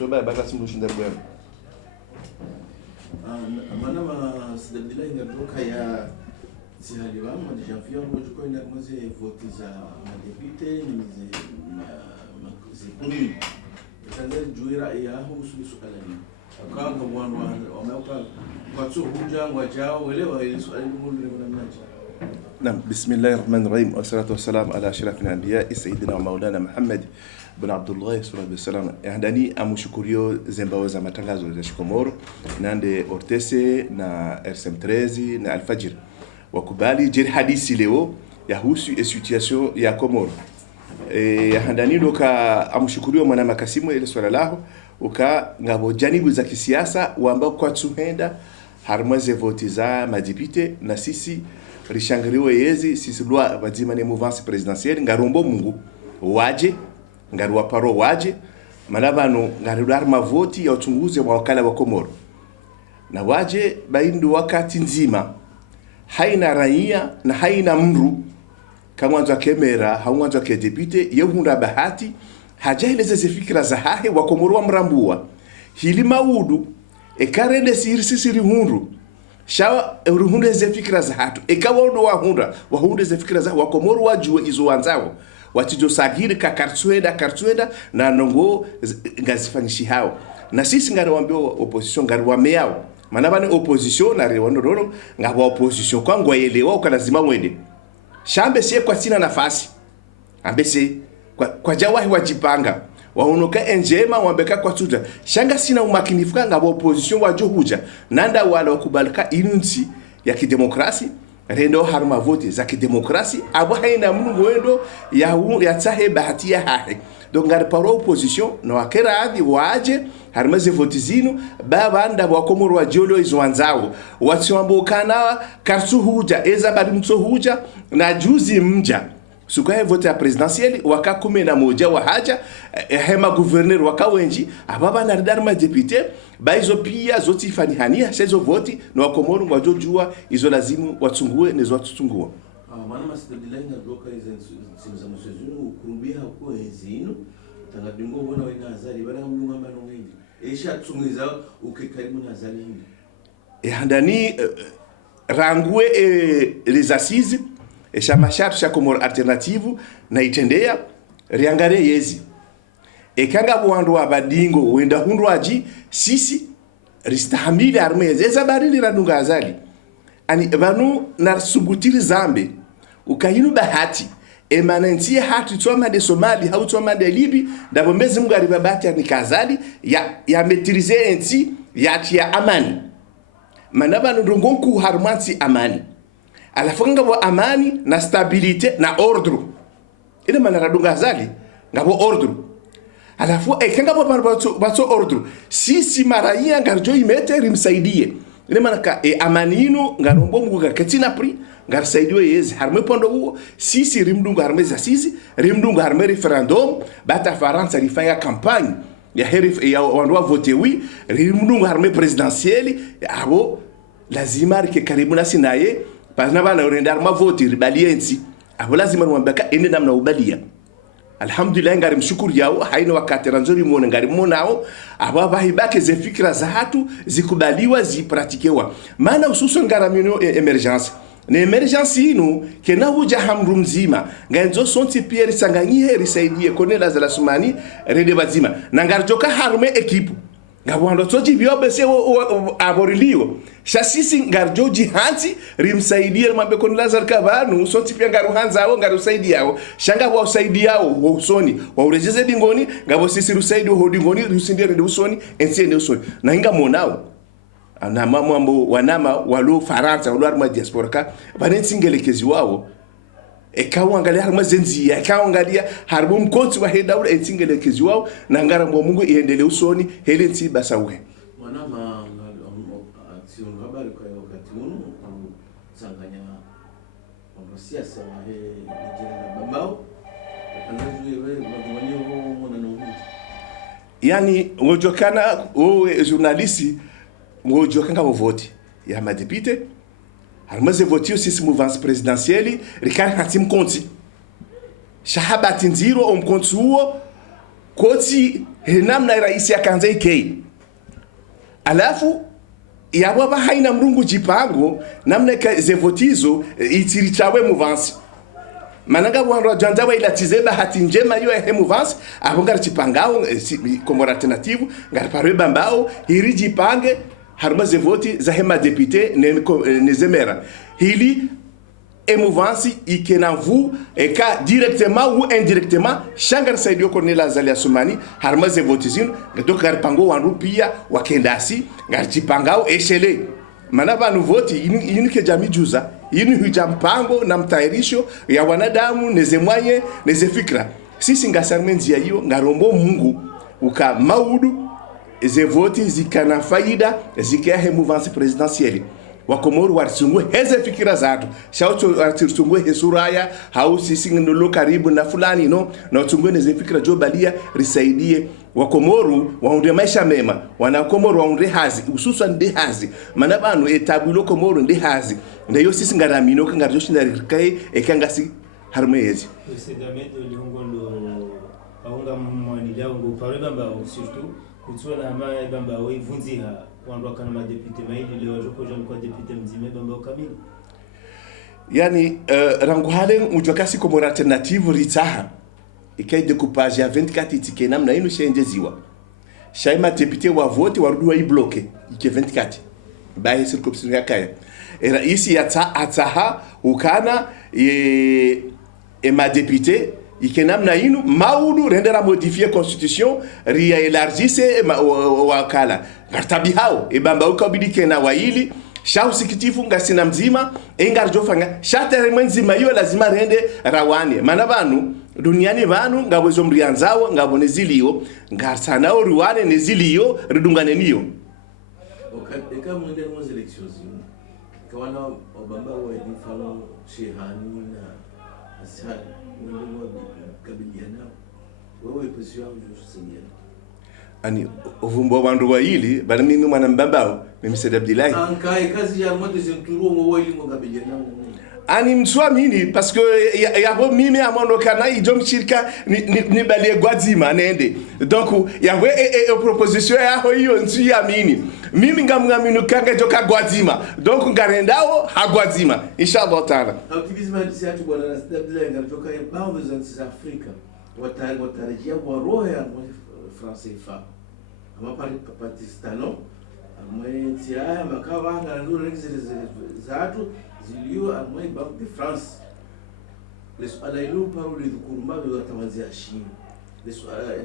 Soba baka simu shinda bwana. Mana sidabdila ingadoka ya sihali wa mwa janvier mojiko ina mwaze vote za madepite ni ze commune. Tanzania juira ya husu sualani. Kanga mwana wameuka kwa tu huja ngwajao welewa ile swali ngulu na mnaji. نعم بسم الله الرحمن الرحيم والصلاة والسلام على أشرف الأنبياء سيدنا ومولانا محمد بن عبد الله صلى الله عليه وسلم. Yahdani amushukurio zembao za matangazo za Shikomoro nande Ortese na RSM13 na Alfajir wakubali jeri hadisi leo yahusu situation ya Komoro. Yahdani doka amushukurio mwana makasimu ile swala lao uka ngabo janibu za kisiasa wambao kwa tuhenda harmaze voti za madipite na sisi rishangiriwe yezi sisi lwa bazima ne mouvance présidentielle ngarombo mungu waje ngarwa paro waje manabano ngaridar mavoti ya uchunguzi wa wakala wa Komoro na waje baindu wakati nzima haina raia na haina mru kamwanzo kemera hawanzo ke depute yehunda bahati hajaeleze zifikira za hahe wa Komoro wa mrambua hili maudu ekarende siri hundu shawa ruhunde ze fikira za hatu ekawondo wahunde ze fikira za Wakomoro wajue izo wanzao watijo sagiri ka kartuenda na nongo ngazifanyishi hao na sisi ngari wambio opposition ngari wameao manabane opposition na rewondoro ngaba opposition kwa ngwaelewa ukalazima mwende shambe sie kwa sina nafasi ambese kwa jawahi wajipanga waonoka enjema wambeka kwa tuja shanga sina umakinifuka ngabo opposition wajo huja nanda wala wakubalika inunsi ya kidemokrasi rendo harma vote za kidemokrasi abo haina mnu wendo ya tsahe bahati ya hahe donc ngar paro opposition no akera adi waje harma ze vote zinu baba anda wa Komoro wa jolo izwanzao watsiwambo kana karsu huja eza badi mtso huja na juzi mja sukaye vote ya presidentielle waka 11 wa haja hema gouverneur waka wenji ababa na ridar député baizo pia zoti fanihania sezo voti na Wakomoro wajojua izo lazimu watungue nezo watutungua maana masidilai na bloka hizo simuza msezunu kurubia huko ezinu tangadingo wana wena azali bana mlunga manongendi esha tsungiza ukikaribu na azali hindi handani rangue les assises chama chato cha Komoro alternative na itendea riangare yezi ekanga bwandu abadingo wenda hundu aji sisi ristahamili armeze eza barili radunga azali ani banu narsubutiri zambe ukayinu bahati emanentie hatu tsoma de Somali hau tsoma de Libi ndabo mezi mungari babati ani kazali ya maîtriser enti ya amani manabanu ndongonku harmansi amani alafunga wa amani na stabilite na ordre ile manaradunga azali ngabo ordre alafu ekanga bato ordre sisi maraia ngarjo imete rimsaidie ile manaka amanino ngarombo muga katina pri ngarsaidiwe yezi harme pondo huo sisi rimdunga harme za sisi rimdunga harme referendum bata faransa rifanya campagne ya heri ya wanwa vote oui rimdunga harme presidentielle abo lazima rike karibu na sinaye pasna bana urendar ma vote ribaliensi abo lazima mwambaka ende namna ubalia alhamdulillah ngari mshukuru yao haina wakati ranzori muone ngari monao aba bahibake ze fikra za hatu zikubaliwa zipratikewa maana hususan ngaramino emergence na emergence ino kena huja hamru mzima nganzo sonti pierre sanganyihe risaidie konela za lasumani rede bazima na ngarjoka harume ekipu ngabwando toji biobe se aborilio sasisi ngarjoji hansi rimsaidie mambe kon lazar kabanu sonti pia ngaru hanza ao ngaru saidi yao shanga wa saidi yao wa usoni wa urejeze dingoni ngabo sisi rusaidi ho dingoni rusindire de usoni ensiende usoni na inga monao na mambo wanama walu faransa walu arma diaspora ka banensingelekezi wao ekawangalia harma zenzi ekawangalia harbo mkonti wa hedaula ensingelekezi wao na ngara Mungu iendele usoni helensi basawe wanama action habari kwa wakati huu sanganya mambo siasa wa jina babao anazuiwe mwanyo mwana na yani ngojokana o journaliste ngojokanga vote ya madepite harmaze vote sisi mouvance présidentielle rikari hatim konti shahaba tinziro konti huo koti namna rais akanza ikei alafu yababa haina mrungu jipango namna zevotizo itirichawe muvansi mananga bwanro jandawa ila tizeba hati njema yo ya muvansi abonga chipangao como alternative ngar parwe bambao hiri jipange harma zevoti za hema député ne zemera hili émouvance ikena vous et ka directement ou indirectement shangar saidio Corneille Azalia Soumani harma zevotizino donc gar pango wandu pia wakendasi ngar chipangao eshele mana banu voti ini ke jamii juza ini hujampango na mtairisho ya wanadamu nezemwanye nezefikra sisi ngasarmenzi hiyo ngarombo Mungu uka maudu zevoti zikana faida zikahe mouvance présidentielle wakomoro warisungwe heze fikira zatu shauto warisungwe hesuraya hau sisi ndolo karibu na fulani no na utungwe neze fikira jobalia risaidie wakomoro waunde maisha mema wanakomoro waunde hazi hususan de hazi mana banu etabulo komoro de hazi ndio sisi ngaramino kangarjo shindarikae ekangasi harmezi sedamente liongondo aunga mwani jango pareba surtout kutsona ama bamba wivunziha wandu kana madepite maili leo joko jana kwa depute mzime bamba kamili yani rangu halen mujokasi como alternative ritaha ikai découpage ya 24 itike namna ino shenjeziwa shaima depute wa vote warudwa i bloqué ike 24 bae circonscription ya kaya era isi ya ataha ukana ma député ikenamna inu maudu rendera modifier constitution ria élargisse wakala gartabi hao ebamba ukabidi na waili shau sikitifu ngasina mzima engarjofanga shatere mzima hiyo lazima rende rawane mana banu duniani banu ngabwezo mrianzawo ngabone zilio ngarsana ruwane nezilio ridungane niyo eka mwende mo elections kawana obamba wa difalo shehani na asali ani ovumbo wandu waili bana mimi mwana mbambao mimi Said Abdillahi ankai kazi ya moto zenturo mo waili mo gabijana ani mswamini parce que yabo mimi amono kana idom shirika ni balie gwazima nende donc yawe proposition ya hiyo nsi ya mimi ngamngaminu kanga joka gwazima donc ngarendao hagwazima inshallah taala aktivisme ya tu bwana Said Abdillahi ngajoka ya baadhi za nchi za Afrika watarajia wa roho ya français fa ama Pakistano amwe tia makawa ngalo zatu zilio amwe Banque de France les alailu parole de kurma de tamanzia Chine les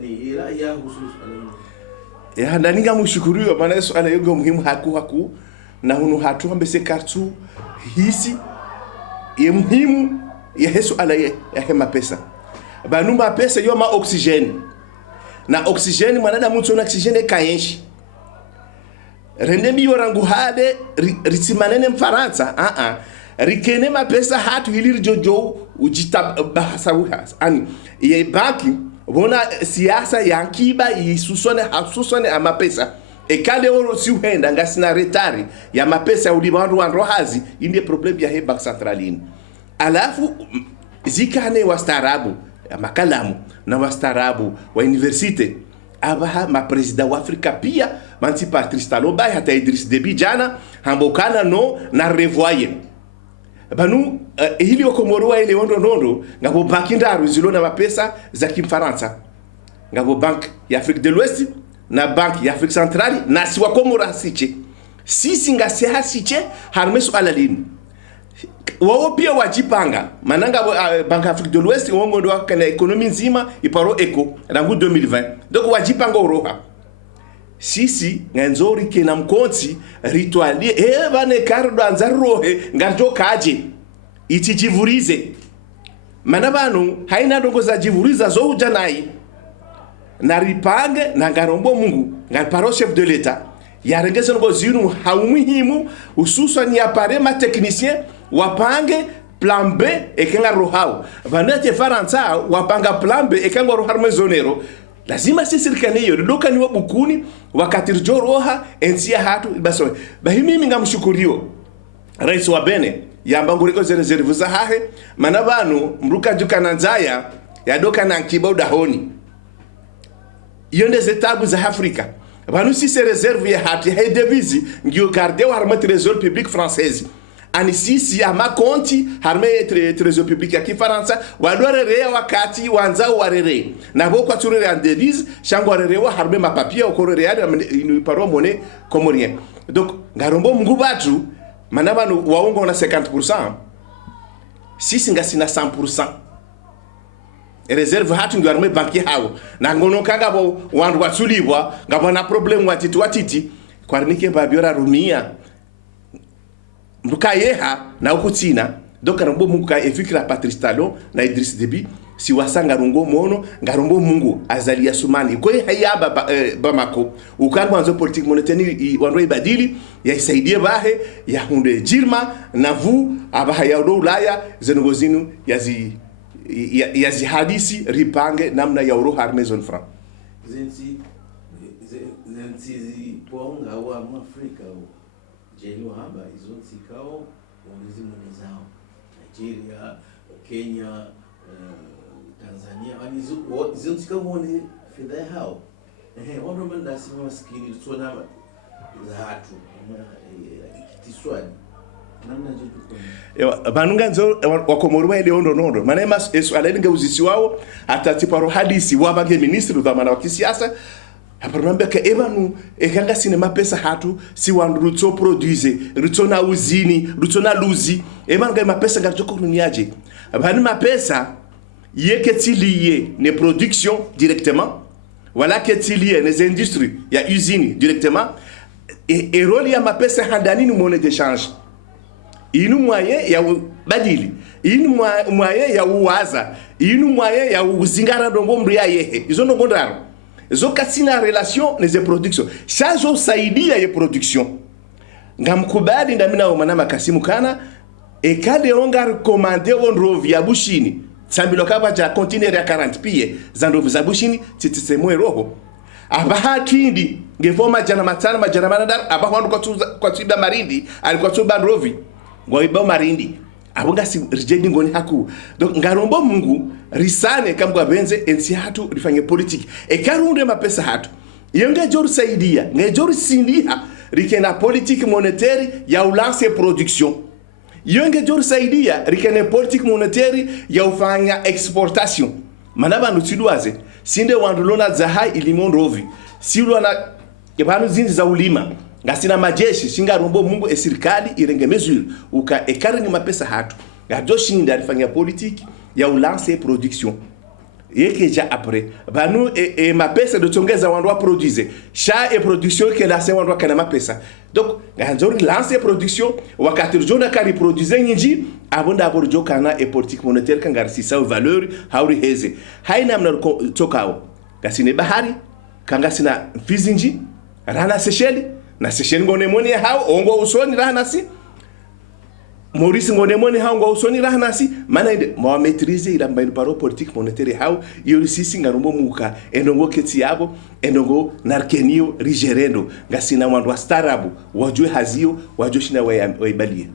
ni ila ya husus ya ndaninga mushukuriwa maana swala yogo muhimu haku na hunu hatu ambese kartu hisi ye muhimu ya hesu ala ya hema pesa banuma pesa yo ma oxygène na oxygène mwanadamu tuna oxygène kayenshi rendemi yorangu hade ritimanene mfaransa rikene mapesa hatu hili jojo ujita bahasa uhas ani ye banki bona siasa yankiba isusone amapesa ekale oro si uhenda ngasina retari ya mapesa ya ulibandu wa rohazi inde problem ya bank centralini alafu zikane wastarabu makalamu na wastarabu wa universite abaha ma president wa Afrika pia manti Patrice Talon ba hata Idriss Déby jana hambokana no na revoyer banu hili okomoro ile nondo ngabo banki ndaru zilona mapesa za kimfaransa ngabo bank ya Afrique de l'Ouest na bank ya Afrique Centrale na siwa komora siche sisi ngase hasiche harmesu alalini wao pia wajipanga mananga bank Afrique de l'Ouest wongo ndo kana economy nzima iparo eco rangu 2020 donc wajipanga uroha sisi nganzori kena mkonti rituali bane kardo anzarohe ngarjo kaje itijivurize mana banu haina ndongo za jivuriza zo ujanai na ripange na ngarombo Mungu ngarparo chef de l'état yarengeze ngo zinu haumuhimu hususan ya pare ma technicien wapange plan B ekenga rohau vanete faransa wapanga plan B ekenga rohar mezonero lazima sisi rikaneyo doka ni wabukuni wakati roha ensia hatu baso bahimi ngamshukurio rais wa Bene yamba nguriko reserve za hahe mana banu mruka juka nanzaya ya doka na kiba udahoni yonde zetabu za Afrika vanu si se reserve ya hati hay devise ngio garder harma trésor public française ani sisi ama konti harma trésor public ya kifaransa wadorere wakati wanza warere na boko turere en devise shango warere wa harma ma papier okorere ya ni paro monnaie comorien. Donc ngarombo mungu batu manaba waongo na 50%, sisi ngasina 100%. Reserve hatu ndio arme banki hao na ngono kanga bo wandu watsulibwa ngabo na problem watiti kwa nike babiora rumia mbuka yeha na ukutina doka rambo mungu ka efikira Patrice Talon na Idriss Déby si wasanga rungo mono ngarombo mungu azalia sumani kwa hayaba Bamako ukangwa nzo politique monétaire wandu ibadili ya isaidie bahe ya hunde jirma na vu abaha ya Ulaya zenogozinu yazi hadisi ripange namna ya euro har maison franc zenzi ponga wa Afrika jeni haba hizo zikao wongezi mwenezao Nigeria, Kenya, Tanzania ani hizo zikao wone fedha hao wando manda sima maskini tsona za hatu kitiswani vanunga nzo wakomorwa ile ondo nondo manema esu alenga uzisi wao atatiparo hadisi wabage ministri dhamana wa kisiasa haparambe ka ebanu ekanga sinema pesa hatu si wandu rutso produise rutso na uzini rutso na luzi ebanga mapesa ngatoko kunyaje abani mapesa yeketiliye ne production directement wala ketiliye les industries ya usine directement et rôle ya mapesa handani ni monnaie d'échange inu moyen ya badili inu moyen ya uwaza inu moyen ya uzingara dongo mbria yehe izo ndongo ndaro izo katsina relation les production chazo saidia ye production ngamkubali ndamina omana makasimu kana ekade onga recommander onrovi ya bushini sambilo kaba ja container ya 40 pieds zandovu za bushini titisemwe roho abahatindi ngevoma jana matana majana manadar abahwandu kwa tuba marindi alikuwa tuba rovi ngwaiba marindi abunga si rejedi ngoni haku donc ngarombo mungu risane kambwa benze ensi hatu rifanye politique e karunde mapesa hatu yonge joru saidia nge joru sindiha rikena politique monétaire ya ulance production yonge joru saidia rikena politique monétaire ya ufanya exportation manaba nutiduaze sinde wandulona zahai ilimondrovi silwana ebanu zinzi za ulima ngasina majeshi singa rombo mungu serikali irenge mesure uka ekarni mapesa hatu gadoshinda alifanya politique ya ulance production yeke ja après banu mapesa de tongeza wandu wa produise cha production ke la se wandu kana mapesa donc ganzori lance production wakati jona kari produise nyinji abonda aborjo kana politique monétaire kangari sisa valeur hauri heze haina mna tokao gasine bahari kangasina fizinji rana sesheli na sesheni ngone moni hao ongo usoni rahanasi Maurice ngone moni hao ongo usoni rahanasi mana inde ma maîtriser ila mbaino paro politique monétaire hao yori sisi ngarombo muka enongo keti yabo enongo narkenio rigerendo ngasina wandu wa starabu wajue hazio wajue shina wa ibalie